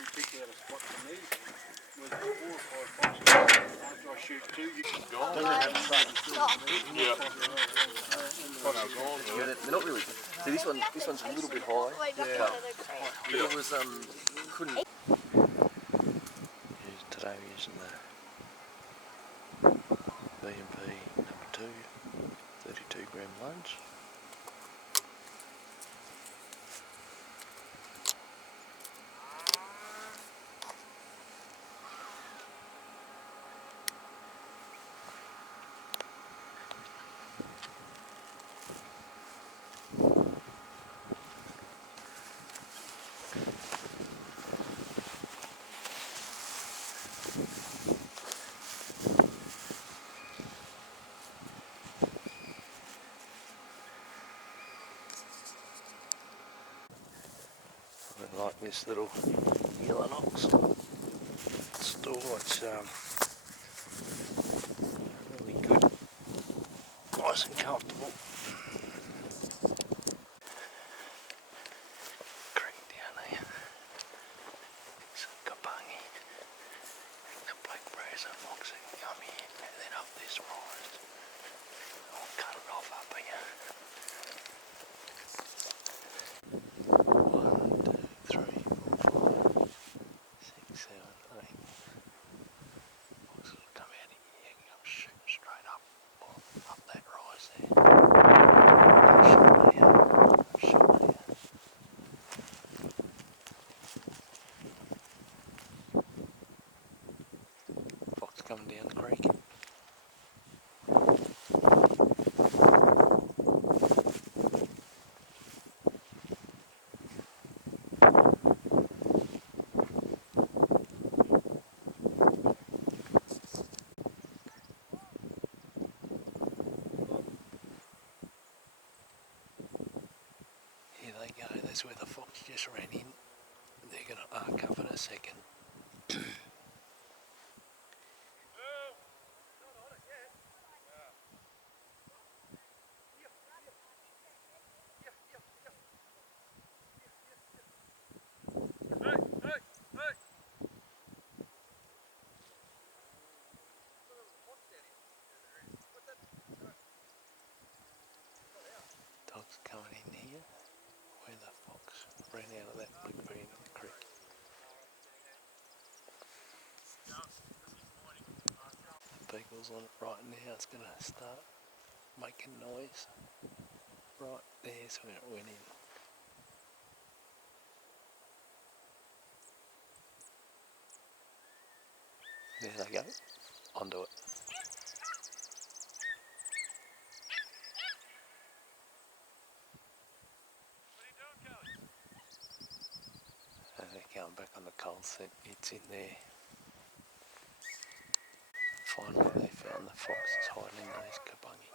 already picked out a spot for me. Was 4 or 5 foxes. After I shoot 2, you can go. Doesn't have a track. Yeah. Yeah, they're not really. So this one's a little bit high. Yeah. But it was couldn't. Today we're using the B&P number 2, 32 gram lunge. I like this little yellow ox store. It's really good, nice and comfortable. Creek down there, some kapungi, the blackberries are boxing yummy, and then up this rise. I'll cut it off up here. 1, 2, 3, 4, 5, 6, 7, 8. Foxes will come out of here and I'm shooting straight up that rise there. Shot there. Fox coming down the creek. Here they go, that's where the fox just ran in. They're going to arc up in a second. Dogs coming in here where the fox ran out of that blackberry creek. The Beagles on it right now. It's going to start making noise. Right there's where it went in. There they go, onto it. And they're going back on the cold scent, it's in there. Finally they found the fox is hiding in those kapungi.